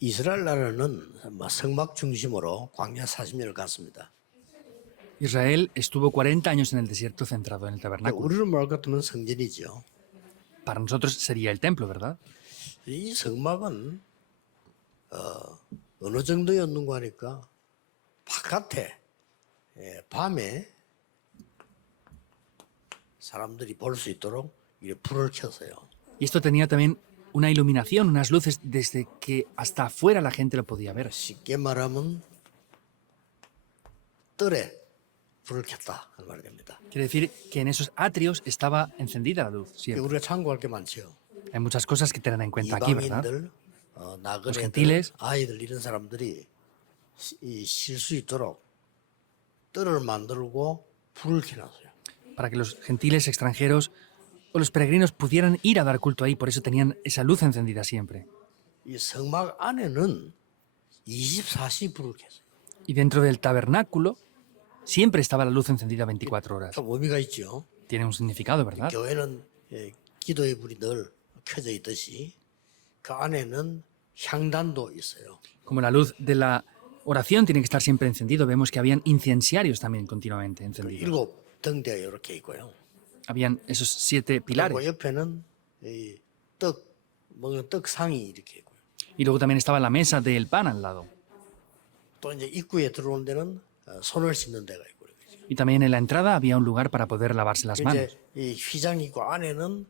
이스라엘 나라는 성막 중심으로 광야 40년을 갔습니다. Israel estuvo 40 años en el desierto centrado en el tabernáculo. 우리는 말 같으면 성전이죠. Para nosotros sería el templo, ¿verdad? 이 성막은 어느 정도였는가 하니까 바깥에 밤에 사람들이 볼 수 있도록 이렇게 불을 켰어요. Y esto tenía también una iluminación, unas luces desde que hasta afuera la gente lo podía ver. 쉽게 말하면 뜰에 불을 켰다 하는 말이 됩니다. Quiere decir que en esos atrios estaba encendida la luz siempre. 우리가 참고할 게 많죠. Hay muchas cosas que tener en cuenta aquí, ¿verdad? 이방인들, 나그네들, gentiles. 아이들 이런 사람들이 쉴 수 있도록 뜰을 만들고 불을 켜놨어요. Para que los gentiles extranjeros o los peregrinos pudieran ir a dar culto ahí, por eso tenían esa luz encendida siempre. 이 성막 안에는 24시 불을 켰어요. Y dentro del tabernáculo siempre estaba la luz encendida 24 horas. 좀 의미가 있죠. Tiene un significado, ¿verdad? 교회는 기도의 불이 늘 켜져 있듯이 그 안에는 향단도 있어요. Como la luz de la oración tiene que estar siempre encendido, vemos que habían incenciarios también continuamente encendidos. 7 등대가 이렇게 있고요. Habían esos 7 그리고 pilares. 옆에는 먹는 떡상이 이렇게 있고요. Y luego también estaba la mesa del pan al lado. 또 이제 입구에 들어오는 데는 손을 씻는 데가 있고 그러죠. Y también en la entrada había un lugar para poder lavarse las manos. 이제 이 휘장이 있고 안에는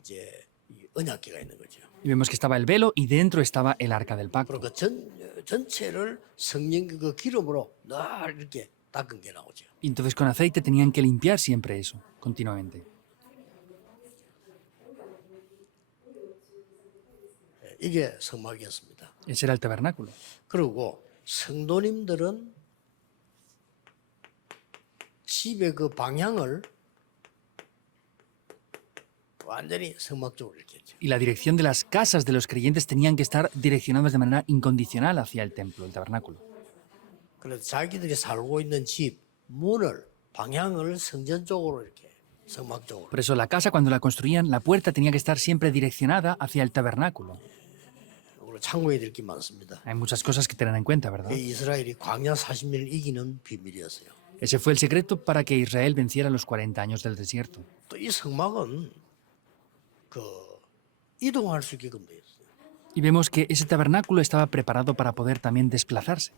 이제 이 언약궤가 있는 거죠. Y vemos que estaba el velo y dentro estaba el arca del pacto. 그리고 그 전체를 성령 그 기름으로 늘 이렇게 닦은 게 나오죠. Y entonces con aceite tenían que limpiar siempre eso, continuamente. 이게 성막이었습니다. Ese era el tabernáculo. 그리고 성도님들은 집의 그 방향을 완전히 성막 쪽으로 이렇게 했죠. Y la dirección de las casas de los creyentes tenían que estar direccionadas de manera incondicional hacia el templo, el tabernáculo. 그래서 자기들이 살고 있는 집 문을 방향을 성전 쪽으로 이렇게 성막 쪽으로. Por eso la casa, cuando la construían, la puerta tenía que estar siempre direccionada hacia el tabernáculo. 우리 참고해야 될 게 많습니다. Hay muchas cosas que tener en cuenta, ¿verdad? 이스라엘이 광야 40년을 이기는 비밀이었어요. Ese fue el secreto para que Israel venciera los 40 años del desierto. 또 이 성막은 그 이동할 수 있게끔 돼 있어요. Y vemos que ese tabernáculo estaba preparado para poder también desplazarse.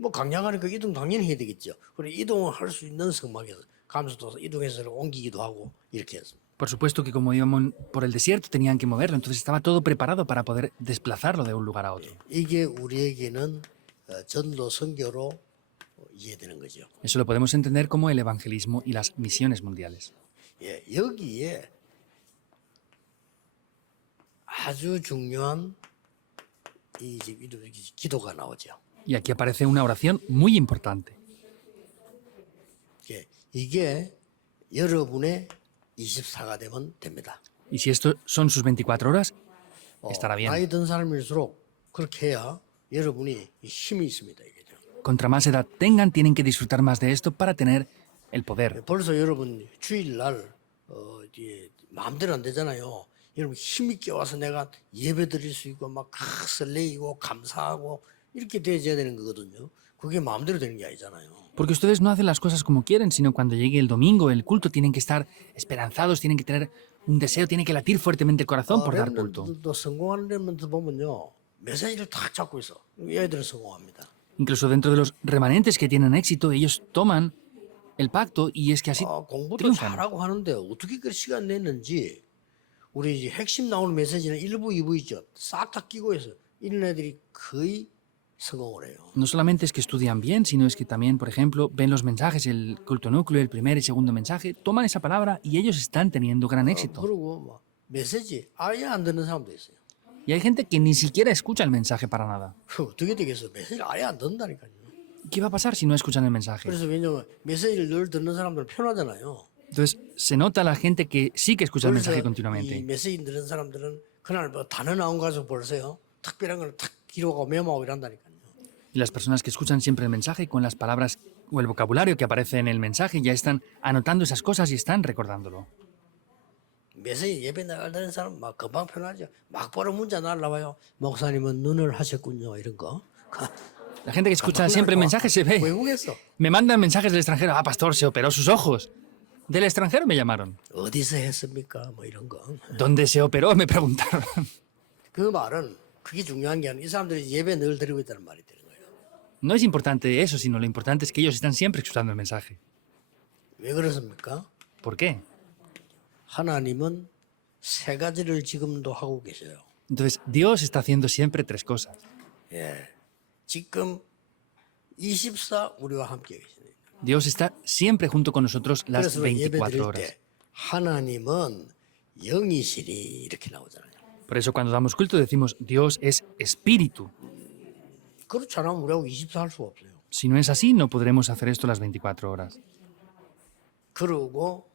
뭐 광야 가니까 이동 당연히 해야 되겠죠. 그리고 이동을 할 수 있는 성막이어서 가면서도 이동해서 옮기기도 하고 이렇게 했습니다. Por supuesto que como iban por el desierto tenían que moverlo, entonces estaba todo preparado para poder desplazarlo de un lugar a otro. 이게 우리에게는 전도 선교로 이해되는 거죠. Eso lo podemos entender como el evangelismo y las misiones mundiales. 예, 여기에 아주 중요한 이 기도가 나오죠. Y aquí aparece una oración muy importante. 예, 이게 여러분의 24가 되면 됩니다. Y si esto son sus 24 horas, estará bien. 나이 든 사람일수록 그렇게 해야 여러분이 힘이 있습니다. 이게죠. Contra más edad tengan, tienen que disfrutar más de esto para tener el poder. 벌써 여러분 주일날 마음대로 안 되잖아요. 여러분 힘있게 와서 내가 예배 드릴 수 있고 막 설레이고 감사하고 이렇게 돼야 되는 거거든요. 그게 마음대로 되는 게 아니잖아요. Porque ustedes no hacen las cosas como quieren, sino cuando llegue el domingo, el culto, tienen que estar esperanzados, tienen que tener un deseo, tiene que latir fuertemente el corazón por dar culto. 또 성공하는 렘런트 보면요. 메시지를 딱 잡고 있어. 얘들은 성공합니다. Incluso dentro de los remanentes que tienen éxito, ellos toman el pacto y es que así 공부도 triunfan. 잘하고 하는데 어떻게 그 시간 냈는지 우리 이제 핵심 나오는 메시지는 1부, 2부 있죠. 싹 다 끼고 해서 이런 애들이 거의 성공을 해요. No solamente es que estudian bien, sino es que también, por ejemplo, ven los mensajes, el culto núcleo, el primer y segundo mensaje, toman esa palabra y ellos están teniendo gran éxito. 그리고 막 메시지 아예 안 듣는 사람도 있어요. Y hay gente que ni siquiera escucha el mensaje para nada. 어떻게 되겠어? 메시지 아예 안 듣는다니까요. ¿Qué va a pasar si no escuchan el mensaje? 그래서 왜냐면 메시지를 늘 듣는 사람들은 편하잖아요. Entonces, se nota la gente que sí que escucha el 그래서 mensaje 이 continuamente. 메시지 들은 사람들은 그날 뭐 단어 나온 거 가지고 벌써요. 특별한 걸 탁 기록하고 메모하고 이런다니까요. Y las personas que escuchan siempre el mensaje con las palabras o el vocabulario que aparece en el mensaje ya están anotando esas cosas y están recordándolo. 매일 예배 나가는 사람 막 금방 편하죠. 막 바로 문자 날라와요. 목사님은 눈을 하셨군요. 이런 거. La gente que escucha 금방 siempre 날라와. mensajes se ve. 외국에서 Me mandan mensajes del extranjero. Ah, pastor, se operó sus ojos. Del extranjero me llamaron. 어디서 했습니까? 뭐 이런 거. ¿Dónde se operó? Me preguntaron. 그 말은 그게 중요한 게 아니라 이 사람들이 예배 늘 드리고 있다는 말이 되는 거예요. No es importante eso, sino lo importante es que ellos están siempre escuchando el mensaje. 왜 그렇습니까? ¿Por qué? 하나님은 세 가지를 지금도 하고 계셔요. Entonces, Dios está haciendo siempre tres cosas. 예. 지금 24 우리와 함께 계시네요. Dios está siempre junto con nosotros las 그래서 예배 24 드릴 horas. 때 하나님은 영이시리 이렇게 나오잖아요. Por eso cuando damos culto decimos Dios es espíritu. 그렇지 않으면 우리하고 24 할 수가 없어요. Si no es así, no podremos hacer esto las 24 horas. 그러고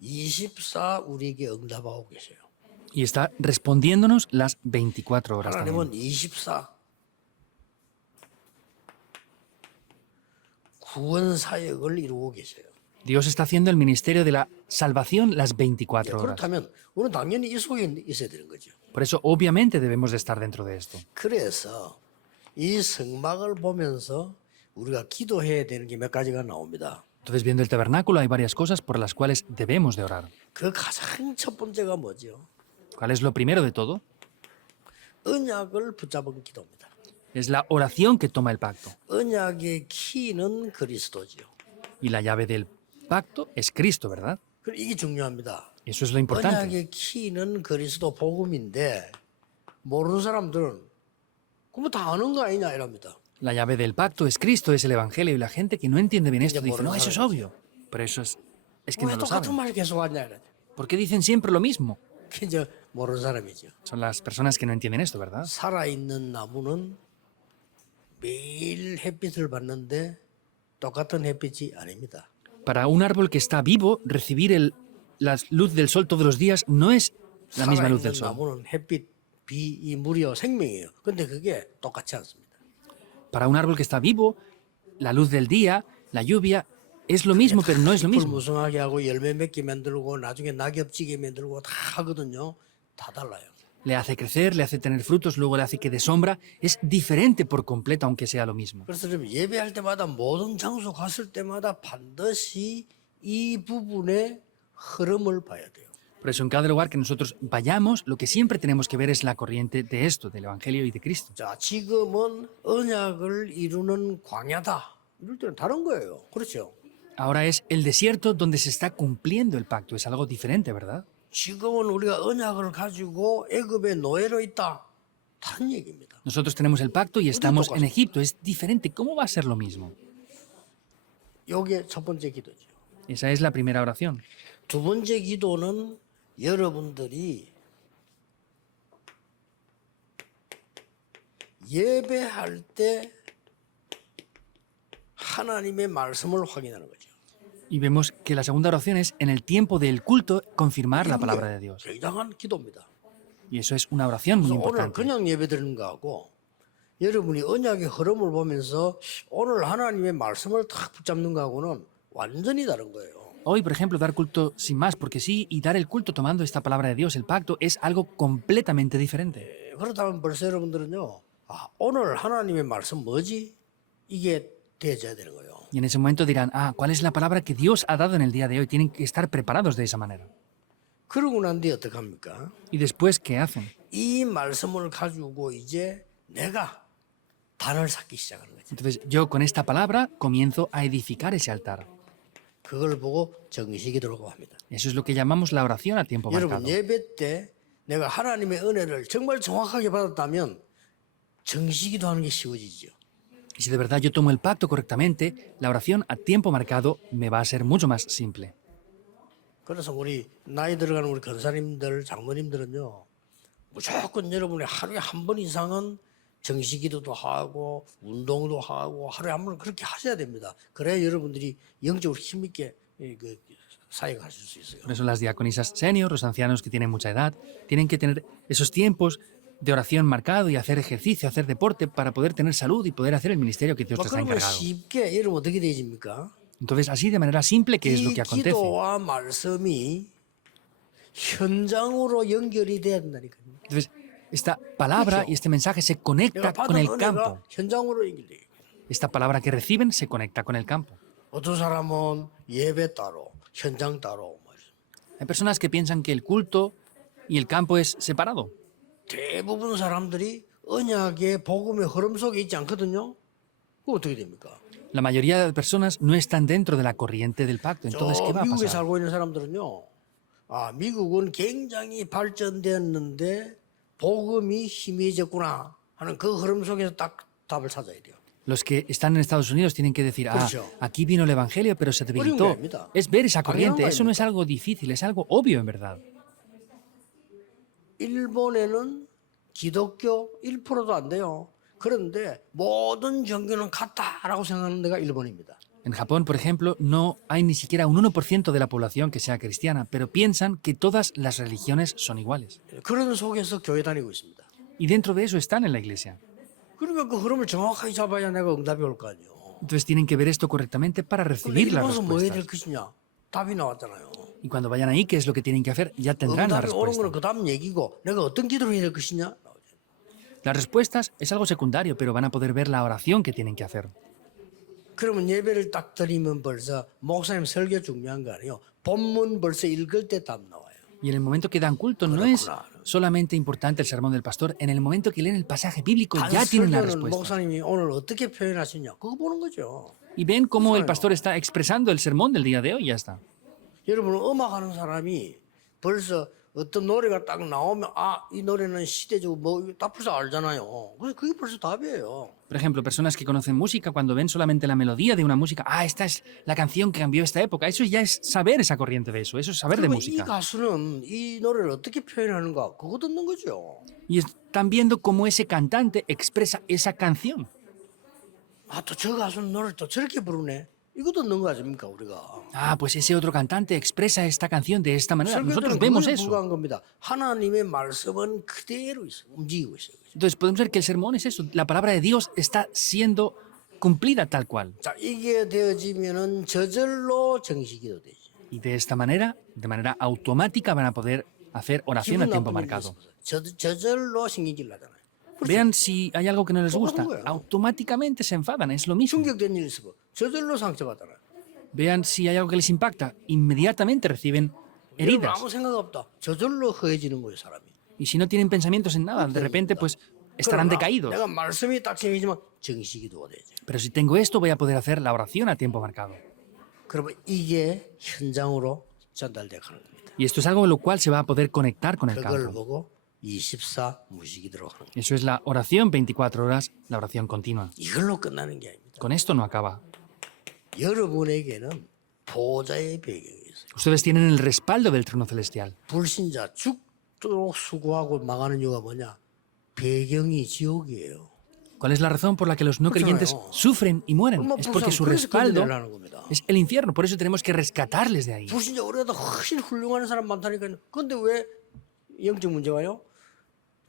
24 우리에게 응답하고 계세요. Y está respondiéndonos las 24 horas también. 하나님은 24 구원 사역을 이루고 계세요. Dios está haciendo el ministerio de la salvación las 24 horas. 그렇다면 우리는 당연히 이 속에 있어야 되는 거죠. Por eso, obviamente, debemos de estar dentro de esto. 그래서 이 성막을 보면서 우리가 기도해야 되는 게 몇 가지가 나옵니다. Entonces, viendo el tabernáculo, hay varias cosas por las cuales debemos de orar. 그 가장 첫 번째가 뭐죠? ¿Cuál es lo primero de todo? 언약을 붙잡은 기도입니다. Es la oración que toma el pacto. 언약의 키는 그리스도지요. Y la llave del pacto es Cristo, ¿verdad? 이게 중요합니다. Eso es lo importante. 언약의 키는 그리스도 복음인데 모르는 사람들은 그럼 다 아는 거 아니냐 이럽니다. La llave del pacto es Cristo, es el Evangelio. Y la gente que no entiende bien esto dice, no, eso es obvio. Pero eso es que 왜 no lo 똑같은 saben. 말 계속 하냐 이러죠. ¿Por qué dicen siempre lo mismo? 그게 이제 모르는 사람이죠. Son las personas que no entienden esto, ¿verdad? 살아있는 나무는 매일 햇빛을 받는데 똑같은 햇빛이 아닙니다. Para un árbol que está vivo, recibir la luz del sol todos los días no es la misma luz del 살아있는 sol. 나무는 햇빛, 비, 이 물이요 생명이에요. 근데 그게 똑같지 않습니다. Para un árbol que está vivo, la luz del día, la lluvia, es lo mismo, pero no es lo 잎을 mismo. 무성하게 하고 열매 맺게 만들고 나중에 낙엽지게 만들고 다 하거든요. 다 달라요. Le hace crecer, le hace tener frutos, luego le hace que dé sombra. Es diferente por completo, aunque sea lo mismo. 그래서 좀 예배할 때마다 모든 장소 갔을 때마다 반드시 이 부분의 흐름을 봐야 돼요. Por eso en cada lugar que nosotros vayamos, lo que siempre tenemos que ver es la corriente de esto, del Evangelio y de Cristo. 자, 지금은 언약을 이루는 광야다. 이럴 때는 다른 거예요. 그렇죠? Ahora es el desierto donde se está cumpliendo el pacto. Es algo diferente, ¿verdad? 지금은 우리가 언약을 가지고 애굽의 노예로 있다. 다른 얘기입니다. Nosotros tenemos el pacto y estamos en Egipto. Es diferente. ¿Cómo va a ser lo mismo? 이게 첫 번째 기도죠. Esa es la primera oración. 두 번째 기도는 여러분들이 예배할 때 하나님의 말씀을 확인하는 거죠. Y vemos que la segunda oración es en el tiempo del culto confirmar la palabra de Dios. 굉장한 기도입니다. Y eso es una oración muy 그래서 오늘 importante. 그냥 예배드리는 거하고 여러분이 언약의 흐름을 보면서 오늘 하나님의 말씀을 탁 붙잡는 거하고는 완전히 다른 거예요. Hoy, por ejemplo, dar culto sin más, porque sí, y dar el culto tomando esta palabra de Dios, el pacto, es algo completamente diferente. 그렇다면 벌써 여러분들은요, 아, 오늘 하나님의 말씀 뭐지? 이게 되어져야 되는 거예요. Y en ese momento dirán, ¿cuál es la palabra que Dios ha dado en el día de hoy? Tienen que estar preparados de esa manera. 그러고 난 뒤에 어떻게 합니까? ¿Y después qué hacen? 이 말씀을 가지고 이제 내가 단을 쌓기 시작하는 거죠. Entonces, yo con esta palabra comienzo a edificar ese altar. 그걸 보고 정식이라고 합니다. Eso es lo que llamamos la oración a tiempo 여러분 marcado. 예배 때 내가 하나님의 은혜를 정말 정확하게 받았다면 정식이도 하는 게 쉬워지죠. Y si de verdad yo tomo el pacto correctamente, la oración a tiempo marcado me va a ser mucho más simple. 그래서 우리 나이 들어가는 우리 권사님들, 장로님들은요, 무조건 여러분이 하루에 한 번 이상은 정식기도도 하고 운동도 하고 하루에 한 번 그렇게 하셔야 됩니다. 그래야 여러분들이 영적으로 힘있게 그 사역하실 수 있어요. Por eso las diaconisas senior, los ancianos que tienen mucha edad, tienen que tener esos tiempos de oración marcado y hacer ejercicio, hacer deporte para poder tener salud y poder hacer el ministerio que Dios les ha 그러면 encargado. 쉽게 여러분 어떻게 되십니까? Entonces, así de manera simple, ¿qué es lo 이 que acontece? 기도와 말씀이 현장으로 연결이 돼야 된다니까요. Entonces, esta palabra 그렇죠. y este mensaje se 내가 conecta con 받은 el 은혜가 campo. 현장으로 연결돼요. Esta palabra que reciben se conecta con el campo. 어떤 사람은 예배 따로, 현장 따로. 뭐 이래요. Hay personas que piensan que el culto y el campo es separado. 대부분 사람들이 언약의 복음의 흐름 속에 있지 않거든요. 그거 어떻게 됩니까? La mayoría de personas no están dentro de la corriente del pacto. Entonces, ¿qué 저 va a 미국에 pasar? 살고 있는 사람들은요. 아, 미국은 굉장히 발전되었는데 복음이 희미해졌구나 하는 그 흐름 속에서 딱 답을 찾아야 돼요. Los que están en Estados Unidos tienen que decir, ah, 그렇죠. aquí vino el Evangelio, pero se debilitó. 어려운 게 아닙니다. Es ver esa 당연한 corriente. Eso no es 거아닙니까? algo difícil, es algo obvio en verdad. 일본에는 기독교 1%도 안 돼요. 그런데 모든 종교는 같다라고 생각하는 데가 일본입니다. En Japón, por ejemplo, no hay ni siquiera un 1% de la población que sea cristiana, pero piensan que todas las religiones son iguales. 그런 속에서 교회 다니고 있습니다. Y dentro de eso están en la iglesia. 그러니까 그 흐름을 정확하게 잡아야 내가 응답이 올 거 아니에요. Entonces tienen que ver esto correctamente para 그럼 recibir las 일본에서 뭐 해야 될 respuestas. 것이냐? 답이 나왔잖아요. Y cuando vayan ahí, ¿qué es lo que tienen que hacer? Ya tendrán la 응답이 오는 respuesta. 거는 그 다음 얘기고 내가 어떤 기도를 해야 될 것이냐? Las respuestas es algo secundario, pero van a poder ver la oración que tienen que hacer. 그러면 예배를 딱 드리면 벌써 목사님 설교 중요한 거 아니에요. 본문 벌써 읽을 때 답 나와요. Y en el momento que dan culto no es solamente importante el sermón del pastor, en el momento que leen el pasaje bíblico 단 ya tienen la 설교는 respuesta. 목사님이 오늘 어떻게 표현하시냐 그거 보는 거죠. Y ven cómo el pastor está expresando el sermón del día de hoy y ya está. 여러분 음악하는 사람이 벌써 어떤 노래가 딱 나오면 아 이 노래는 시대적으로 뭐딱 벌써 알잖아요. 그래서 그게 벌써 답이에요. Por ejemplo, personas que conocen música, cuando ven solamente la melodía de una música, ah, esta es la canción que cambió esta época. Eso ya es saber esa corriente de eso es saber de 그리고 이 música. 가수는 이 노래를 어떻게 표현하는가 그거 듣는 거죠. Y están viendo cómo ese cantante expresa esa canción. 아 또 저 가수는 노래를 또 저렇게 부르네. 이거 듣는 거 아닙니까 우리가. Ah, pues ese otro cantante expresa esta canción de esta manera. Nosotros 설교들은 vemos 그거에 eso. 불과한 겁니다. 하나님의 말씀은 그대로 있어요. 움직이고 있어요. Entonces podemos ver que el sermón es eso. La palabra de Dios está siendo cumplida tal cual. 자 이게 되어지면은 저절로 정식이도 되죠. Y de esta manera, de manera automática, van a poder hacer oración a 기분 tiempo 나쁜 일이 marcado. 있어서 저절로 신경질 나잖아요. Vean si hay algo que no les Todo gusta. bueno. Automáticamente se enfadan, es lo mismo. 충격된 일이 있어. 저절로 상처받잖아요. Vean si hay algo que les impacta. Inmediatamente reciben 여러분 heridas. 아무 생각 없다. 저절로 허해지는 거예요 사람이. Y si no tienen pensamientos en nada, de repente pues estarán 그러나 decaídos. 내가 말씀이 딱 생기지만 정식이도 되죠. Pero si tengo esto, voy a poder hacer la oración a tiempo marcado. 그러면 이게 현장으로 전달돼 가는 겁니다. Y esto es algo en lo cual se va a poder conectar con el 그걸 campo. 보고 24 무식이 들어가는 거예요. Eso es la oración 24 horas, la oración continua. 이걸로 끝나는 게 아닙니다. Con esto no acaba. 여러분에게는 보좌의 배경이 있어요. Ustedes tienen el respaldo del trono celestial. 불신자 죽도록 수고하고 망하는 이유가 뭐냐? 배경이 지옥이에요. ¿Cuál es la razón por la que los no creyentes sufren y mueren? 얼마나 Es porque su 불쌍해. 그래서 respaldo 건져내려는 겁니다. es el infierno. Por eso tenemos que rescatarles de ahí. 불신자 우리보다 훨씬 훌륭한 사람 많다니까요. 근데 왜 영적 문제가요?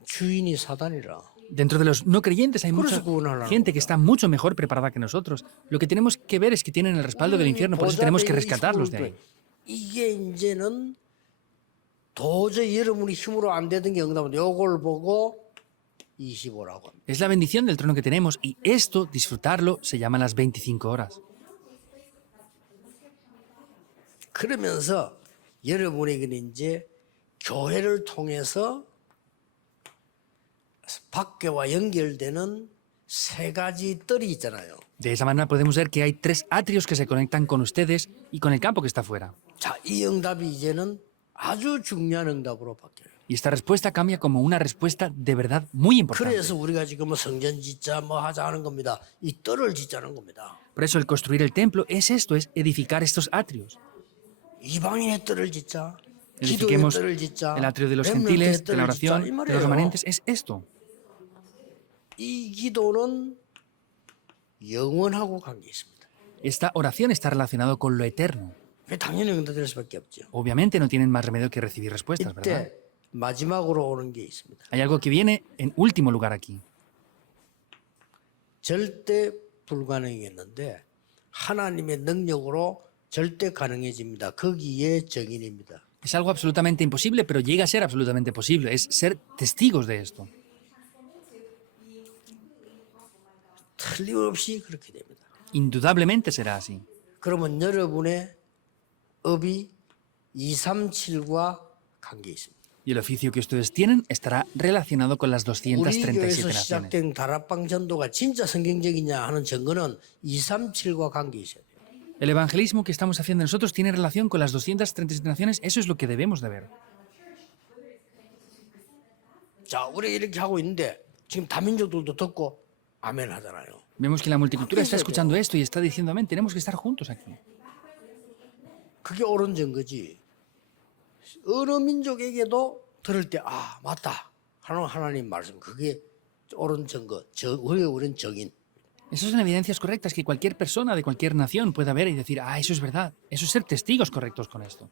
주인이 사단이라. Dentro de los no creyentes hay mucha gente que está mucho mejor preparada que nosotros. Lo que tenemos que ver es que tienen el respaldo del infierno, por eso tenemos que rescatarlos de ahí. 이게 이제는 도저히 여러분이 힘으로 안 되던 게 응답은 요걸 보고 25라고 합니다. Es la bendición del trono que tenemos y esto, disfrutarlo, se llama las 25 horas. 그러면서 여러분에게는 이제 교회를 통해서 밖에와 연결되는 세 가지 뜰이 있잖아요. De esa manera podemos ver que hay tres atrios que se conectan con ustedes y con el campo que está afuera. 자, 이 응답이 이제는 아주 중요한 응답으로 바뀌어요. Y esta respuesta cambia como una respuesta de verdad muy importante. 그래서 우리가 지금 성전 짓자 뭐 하자 하는 겁니다. 이 뜰을 짓자는 겁니다. Por eso el construir el templo es esto, es edificar estos atrios. 이방인의 뜰을 짓자. 기도의 Edifiquemos 뜰을 짓자. el atrio de los 렘넌트의 gentiles, de la 뜰을 짓자. oración, 이 de los 말이에요. remanentes, es esto. 이 기도는 영원하고 관계 있습니다. Esta oración está relacionada con lo eterno. 당연히 응답될 수밖에 없죠. Obviamente no tienen más remedio que recibir respuestas, ¿verdad? 이때 마지막으로 오는 게 있습니다. Hay algo que viene en último lugar aquí. 절대 불가능했는데 하나님의 능력으로 절대 가능해집니다. 거기에 정인입니다. Es algo absolutamente imposible, pero llega a ser absolutamente posible. Es ser testigos de esto. 틀림없이 그렇게 됩니다. Indudablemente será así. 그러면 여러분의 업이 237과 관계 있습니다. Y el oficio que ustedes tienen estará relacionado con las 우리 237 교회에서 naciones. 시작된 다락방 전도가 진짜 성경적이냐 하는 증거는 237과 관계 있어야 돼요. El evangelismo que estamos haciendo nosotros tiene relación con las 237 naciones. Eso es lo que debemos de ver. 자, 우리 이렇게 하고 있는데 지금 다민족들도 듣고 아멘 하잖아요. Vemos que la multicultura está escuchando esto y está diciendo amén. Tenemos que estar juntos aquí. 그게 옳은 증거지. 어느 민족에게도 들을 때 아 맞다 하는 하나님 말씀 그게 옳은 증거. 우리는 정인. Esas son evidencias correctas que cualquier persona de cualquier nación pueda ver y decir, ah, eso es verdad. Eso es ser testigos correctos con esto.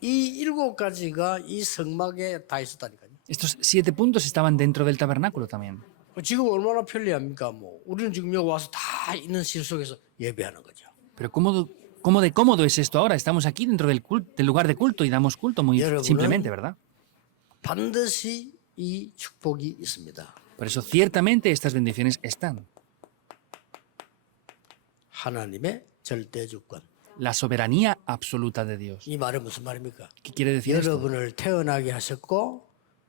이 7가지가 이 성막에 다 있었다니까요. Estos 7 puntos estaban dentro del tabernáculo también. 지금 얼마나 편리합니까? 뭐 우리는 지금 여기 와서 다 있는 실 속에서 예배하는 거죠. Pero ¿cómo de cómodo es esto ahora? Estamos aquí dentro del lugar de culto y damos culto muy simplemente, ¿verdad? 반드시 이 축복이 있습니다. Por eso ciertamente estas bendiciones están. 하나님의 절대 주권. La soberanía absoluta de Dios. 이 말은 무슨 말입니까? ¿Qué quiere decir esto? 여러분을 태어나게 하셨고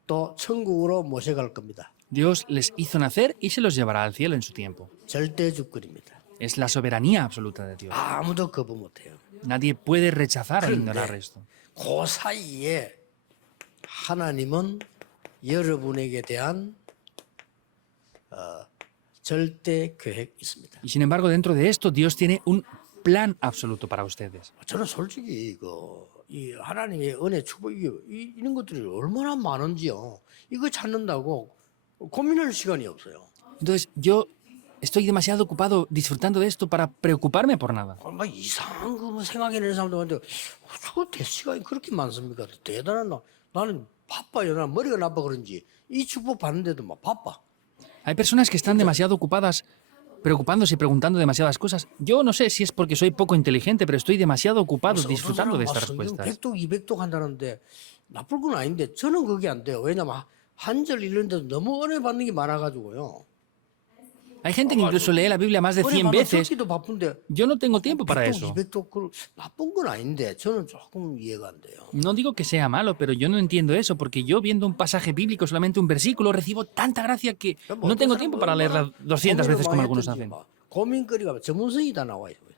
또 천국으로 모셔갈 겁니다. Dios les hizo nacer y se los llevará al cielo en su tiempo. 절대 주권입니다. Es la soberanía absoluta de Dios. 아무도 거부 못해요. Nadie puede rechazar o ignorar 그런데 esto. 그 사이에 하나님은 여러분에게 대한 절대 계획 있습니다. Y sin embargo, dentro de esto, Dios tiene un plan absoluto para ustedes. 저는 솔직히 이 하나님의 은혜 축복 이런 것들이 얼마나 많은지요. 이거 찾는다고 고민할 시간이 없어요. Entonces, yo estoy demasiado ocupado disfrutando de esto para preocuparme por nada. 막 이상한 거 생각해내는 사람도 많은데 저 시간이 그렇게 많습니까? 대단한 나는 바빠요. 난 머리가 나빠 그런지 이 축복 받는데도 막 바빠. Hay personas que están demasiado ocupadas preocupándose y preguntando demasiadas cosas. Yo no sé si es porque soy poco inteligente, pero estoy demasiado ocupado disfrutando de estas respuestas. 100독, 200독 한다는데 나쁠 건 아닌데 저는 그게 안 돼요. 왜냐면 한 절 읽는데도 너무 은혜 받는 게 많아가지고요. Hay gente que incluso lee la Biblia más de 100 은혜 veces. 받기도 바쁜데 Yo no tengo tiempo para 100독, eso. 200독 나쁜 건 아닌데 저는 조금 이해가 안 돼요. No digo que sea malo, pero yo no entiendo eso, porque yo viendo un pasaje bíblico, solamente un versículo, recibo tanta gracia que no tengo tiempo para leerla 200 veces como algunos hacen. 고민거리가 전문성이 다 나와 있어요.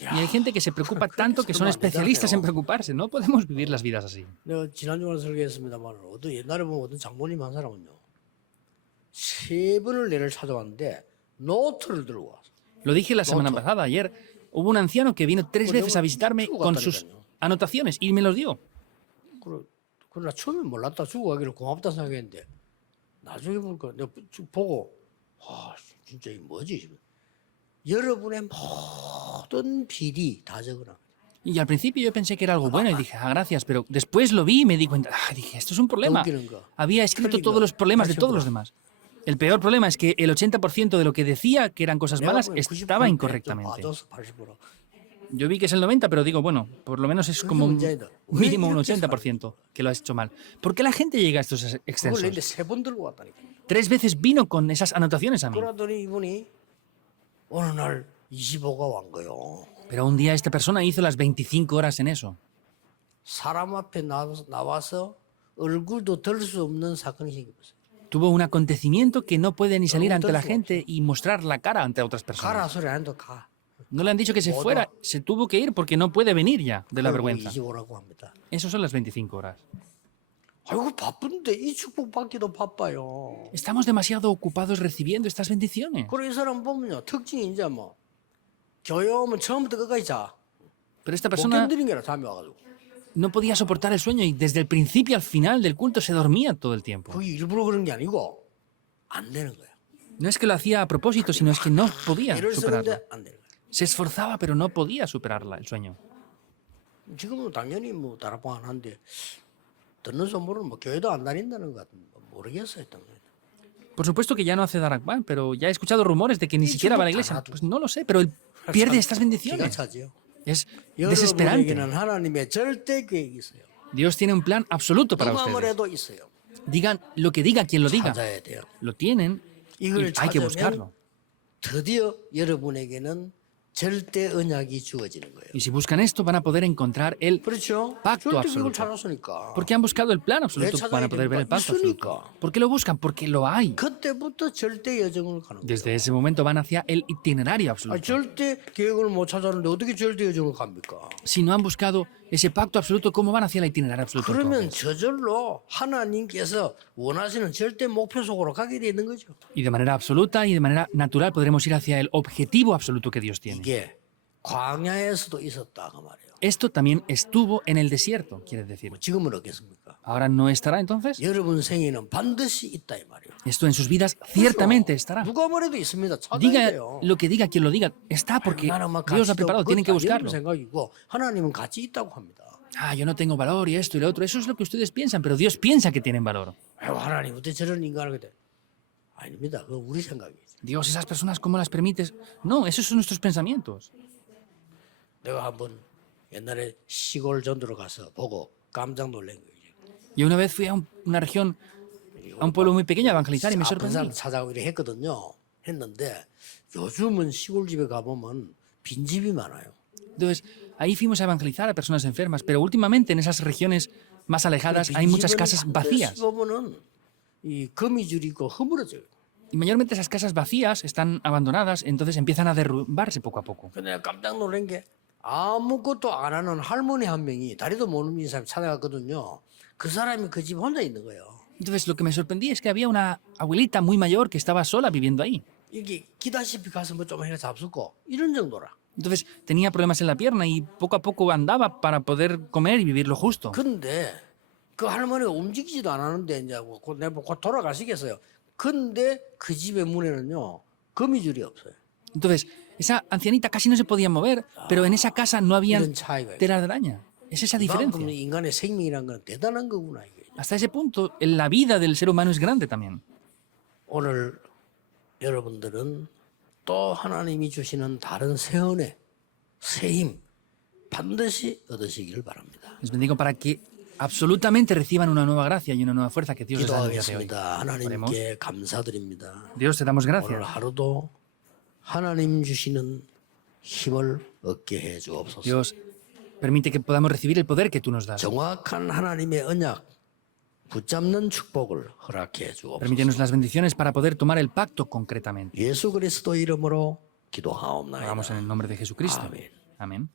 Y hay gente que se preocupa tanto que son especialistas en preocuparse. No podemos vivir las vidas así. 내가 지난주에 설교했습니다만 옛날에 보면 어떤 장모님 한 사람은요 3번을 내를 찾아왔는데 노트를 들고 왔어. Lo dije la semana pasada, ayer. Hubo un anciano que vino 3 veces a visitarme con sus anotaciones y me los dio. 그러나 처음에 몰랐다 주고 가기를 고맙다 생각했는데 나중에 보니까 내가 쭉 보고 아 진짜 이게 뭐지? 여러분의 모든 비리 다 적어놔. Y al principio yo pensé que era algo bueno y dije, ah, gracias, pero después lo vi y me di cuenta, dije, esto es un problema. Había escrito todos los problemas de todos los demás. El peor problema es que el 80% de lo que decía que eran cosas malas estaba incorrectamente. Yo vi que es el 90%, pero digo, bueno, por lo menos es como mínimo un 80% que lo has hecho mal. ¿Por qué la gente llega a estos excesos? 3번 들고 왔다니까. 3 veces vino con esas anotaciones a mí. 그러더니 이분이 어느 날 25가 wan 거요. Pero un día esta persona hizo las 25 horas en eso. 사람 앞에 나와서 얼굴도 들 수 없는 사건이 생겼어요. Tuvo un acontecimiento que no puede ni salir ante la gente y mostrar la cara ante otras personas. 가라 소리 안 해도 가. No le han dicho que se fuera, se tuvo que ir porque no puede venir ya de la 그리고 vergüenza. 25라고 합니다. Esas son las 25 horas. 아이고 바쁜데 이 축복 받기도 바빠요. Estamos demasiado ocupados recibiendo estas bendiciones. 그리고 이 사람 보면요 특징이 이제 뭐 교회 오면 처음부터 끝까지 자. Pero esta 못 persona 견디는 게라 잠이 와가지고. no podía soportar el sueño y desde el principio al final del culto se dormía todo el tiempo. 그게 일부러 그런 게 아니고 안 되는 거예요. No es que lo hacía a propósito, sino es que no podía 애를 superarlo. 쓰는데 안 되는 거예요. Se esforzaba, pero no podía superarla, el sueño. 지금은 당연히 뭐 다락방 안 하는데 듣는 소문은 뭐 교회도 안 다닌다는 것 같은데 모르겠어요. Por supuesto que ya no hace Darakban, pero ya he escuchado rumores de que ni siquiera va a la iglesia. Pues no lo sé, pero él pierde estas 기가 bendiciones. 차지요. Es desesperante. 여러분에게는 하나님의 절대 계획이 있어요. Dios tiene un plan absoluto para 누가 ustedes. 뭐래도 있어요. Digan lo que diga quien lo diga. 찾아야 돼요. Lo tienen y 이걸 hay que 찾으면 buscarlo. 드디어 여러분에게는 절대 언약이 주어지는 거예요. Y si buscan esto, van a poder encontrar el 그렇죠? pacto 절대 계획을 absoluto. 찾았으니까. Porque han buscado el plan absoluto, 찾아야 van a poder ver el 됩니까? pacto absoluto. 있으니까. ¿Por qué lo buscan? Porque lo hay. 그때부터 절대 여정을 가는 거예요. Desde ese momento van hacia el itinerario 아, absoluto. 절대 계획을 못 찾았는데 어떻게 절대 여정을 갑니까? Si no han buscado ese pacto absoluto, ¿cómo van hacia el itinerario absoluto? 그러면 entonces? 저절로 하나님께서 원하시는 절대 목표 속으로 가게 되는 거죠. Y de manera absoluta y de manera natural podremos ir hacia el objetivo absoluto que Dios tiene. 이게 광야에서도 있었다가 말이에요. Esto también estuvo en el desierto, quiere decir. 지금은 없겠습니까? ¿Ahora no estará entonces? 여러분 생에는 반드시 있다 이 말이에요. Esto en sus vidas ciertamente estará. 누가 뭐래도 있습니다. 찾아야 Diga 돼요. lo que diga quien lo diga, está porque 나는 막 Dios lo ha 가치도 preparado, 없고 tienen que 다 이런 buscarlo. 생각이고 하나님은 가치 있다고 합니다. Ah, yo no tengo valor y esto y lo otro. Eso es lo que ustedes piensan, pero Dios piensa que tienen valor. 아유, 하나님 어떻게 저런 인간을 그래? 아닙니다. 그건 우리 생각이죠. Dios, esas personas, ¿cómo las permites? No, esos son nuestros pensamientos. 내가 한번 옛날에 시골 전도로 가서 보고 깜짝 놀란 거예요. Yo una vez fui a una región, a un pueblo muy pequeño a evangelizar y me 아픈 사람 sorprendí. 찾아오고 이렇게 했거든요. 했는데 요즘은 시골 집에 가보면 빈집이 많아요. Entonces, ahí fuimos a evangelizar a personas enfermas, pero últimamente en esas regiones más alejadas hay muchas casas vacías. 보면은 이 거미줄이 있고 허물어져요. Y mayormente esas casas vacías están abandonadas, entonces empiezan a derrumbarse poco a poco. 근데 내가 깜짝 놀란 게 아무것도 안 하는 할머니 한 명이 다리도 못 넘는 사람이 찾아갔거든요. 그 사람이 그 집 혼자 있는 거예요. Entonces, lo que me sorprendí es que había una abuelita muy mayor que estaba sola viviendo ahí. 이게 기다시피 가서 뭐 좀 해가 잡수고 이런 정도라. Entonces, tenía problemas en la pierna y poco a poco andaba para poder comer y vivir lo justo. 근데 그 할머니가 움직이지도 않았는데 이제 곧 내가 곧 돌아가시겠어요. 근데 그 집의 문에는요 거미줄이 없어요. Entonces, esa ancianita casi no se podía mover, pero en esa casa no había 이런 차이가 있어요. telas de araña. Es esa 이만큼 diferencia. 인간의 생명이란 건 대단한 거구나 이게. Hasta ese punto, la vida del ser humano es grande también. 오늘 여러분들은 또 하나님이 주시는 다른 새 은혜, 새 힘 반드시 얻으시기를 바랍니다. Les bendigo para que absolutamente reciban una nueva gracia y una nueva fuerza que Dios les da en el día de hoy. 기도하겠습니다. 하나님께 감사드립니다. Dios, te damos 오늘 gracias. 하루도 하나님 주시는 힘을 얻게 해 주옵소서. Dios, permite que podamos recibir el poder que tú nos das. 정확한 하나님의 언약 붙잡는 축복을 허락해 주옵소서. Permítenos las bendiciones para poder tomar el pacto concretamente. 예수 그리스도 이름으로 Lo hagamos 기도하옵나이다. en el nombre de Jesucristo. Amén. Amén.